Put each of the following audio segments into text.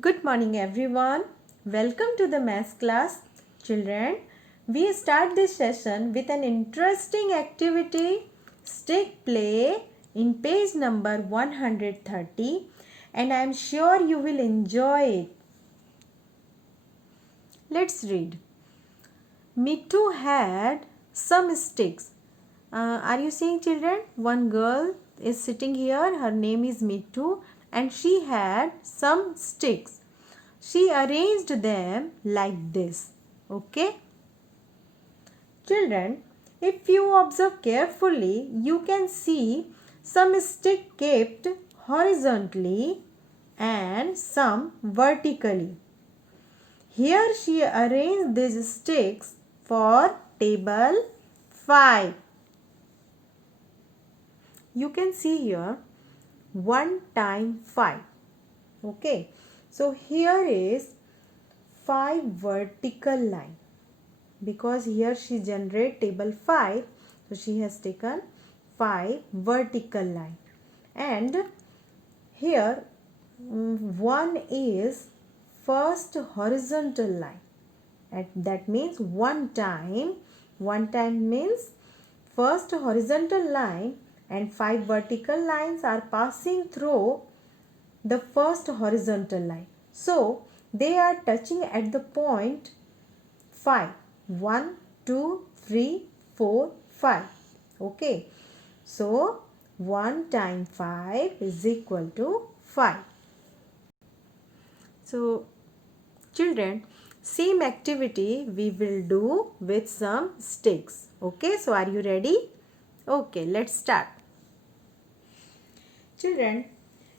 Good morning everyone. Welcome to the math class. Children, we start this session with an interesting activity, stick play in page number 130 and I am sure you will enjoy it. Let's read. Mittu had some sticks. Are you seeing children? One girl is sitting here. Her name is Mittu and she had some sticks. She arranged them like this. Okay. Children, if you observe carefully, you can see some stick kept horizontally and some vertically. Here she arranged these sticks for table 5. You can see here 1 time 5. Okay. So here is 5 vertical line. Because here she generate table 5, so she has taken 5 vertical line, and here 1 is first horizontal line, and that means one time means first horizontal line, and 5 vertical lines are passing through the first horizontal line, so they are touching at the point 5. 1, 2, 3, 4, 5. Okay. So 1 times 5 is equal to 5. So children, same activity we will do with some sticks. Okay. So are you ready? Okay. Let's start. Children,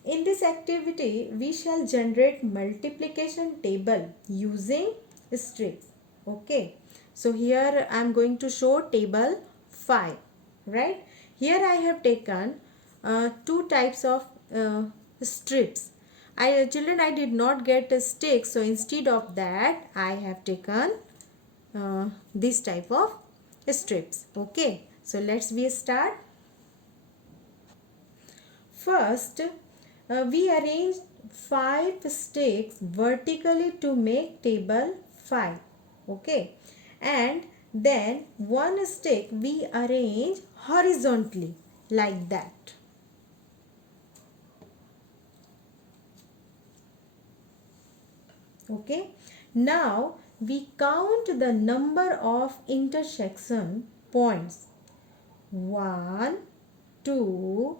in this activity we shall generate multiplication table using sticks. Okay. So here I am going to show table 5, right? Here I have taken two types of strips. Children, I did not get a stick, so instead of that I have taken this type of strips. Okay, so let's we start. First, we arrange 5 sticks vertically to make table 5. Okay. And then one stick we arrange horizontally like that. Okay. Now we count the number of intersection points. 1, 2,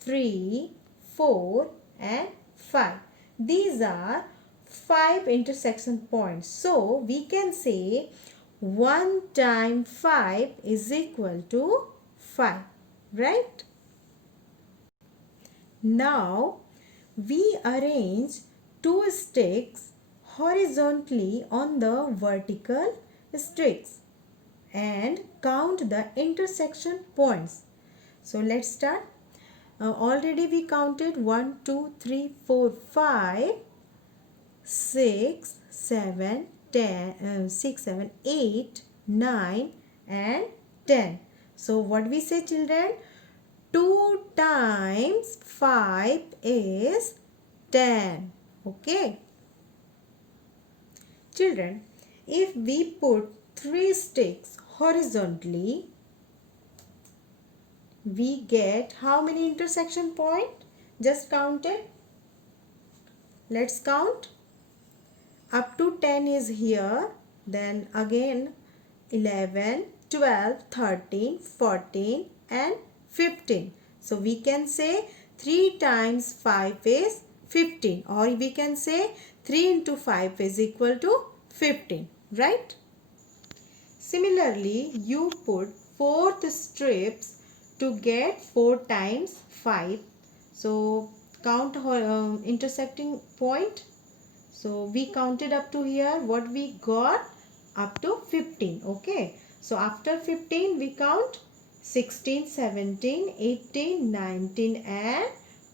3, 4 and 5. These are 5 intersection points. So we can say 1 times 5 is equal to 5. Right? Now we arrange 2 sticks horizontally on the vertical sticks and count the intersection points. So let's start. Already we counted 1, 2, 3, 4, 5, 6, 7, 10, 6, 7, 8, 9 and 10. So what we say children? 2 times 5 is 10. Okay. Children, if we put 3 sticks horizontally, we get how many intersection point? Just count it. Let's count. Up to 10 is here. Then again 11, 12, 13, 14 and 15. So we can say 3 times 5 is 15, or we can say 3 into 5 is equal to 15. Right? Similarly, you put 4th strips to get 4 times 5. So count intersecting point. So we counted up to here. What we got? Up to 15. Okay. So after 15 we count 16, 17, 18, 19 and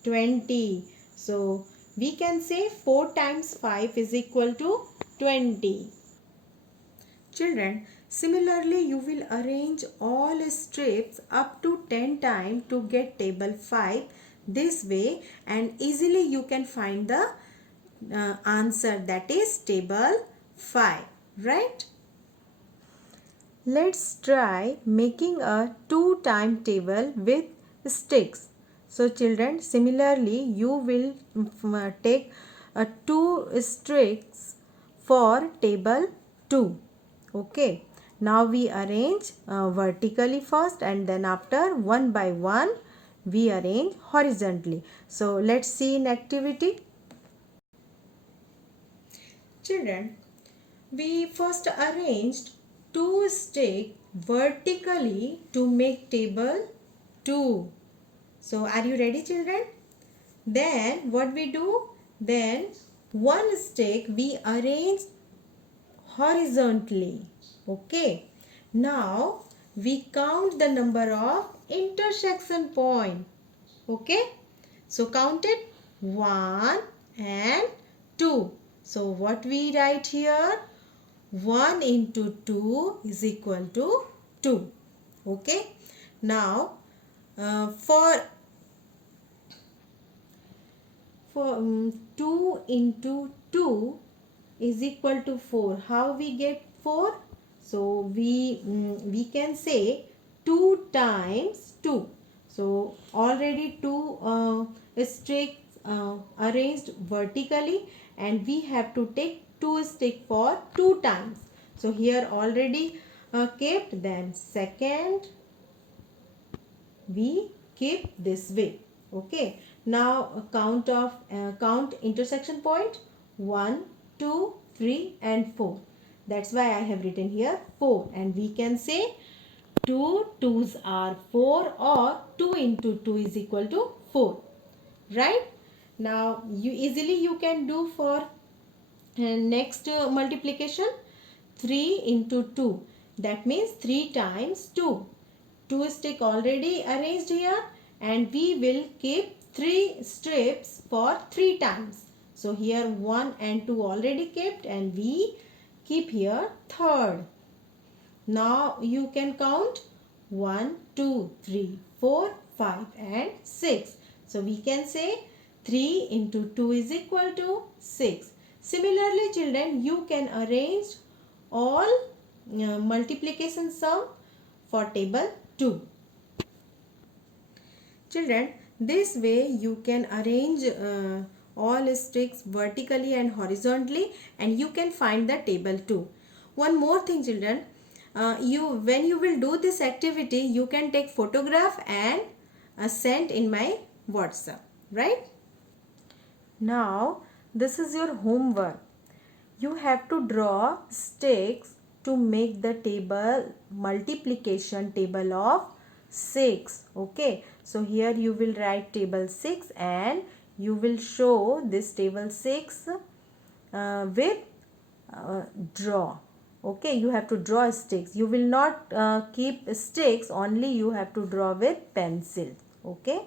20. So we can say 4 times 5 is equal to 20. Children, similarly you will arrange all strips up to 10 times to get table 5 this way, and easily you can find the answer, that is table 5, right? Let's try making a 2 time table with sticks. So children, similarly you will take 2 sticks for table 2. Okay. Now we arrange vertically first, and then after one by one we arrange horizontally. So let's see in activity. Children, we first arranged 2 sticks vertically to make table 2. So are you ready, children? Then what we do? Then one stick we arrange horizontally. Okay. Now we count the number of intersection point. Okay. So count it 1 and 2. So what we write here? 1 into 2 is equal to 2. Okay. Now for 2 into 2 is equal to 4. How we get 4? So we can say 2 times 2. So already 2 sticks arranged vertically, and we have to take 2 stick for 2 times. So here already kept, then second we keep this way. Okay. Now count intersection point 1, 2, 3 and 4. That's why I have written here 4, and we can say 2 2s are 4, or 2 into 2 is equal to 4, right? Now you can do for next multiplication, 3 into 2, that means 3 times 2. 2 stick already arranged here, and we will keep 3 strips for 3 times. So here 1 and 2 already kept, and we keep here third. Now you can count 1, 2, 3, 4, 5 and 6. So we can say 3 into 2 is equal to 6. Similarly, children, you can arrange all multiplication sum for table 2. Children, this way you can arrange all sticks vertically and horizontally, and you can find the table 2. One more thing, children, when you will do this activity, you can take photograph and send in my WhatsApp, right? Now this is your homework. You have to draw sticks to make the table multiplication table of 6. Okay, so here you will write table 6, and you will show this table 6 with draw. Okay, you have to draw sticks. You will not keep sticks, only you have to draw with pencil. Okay.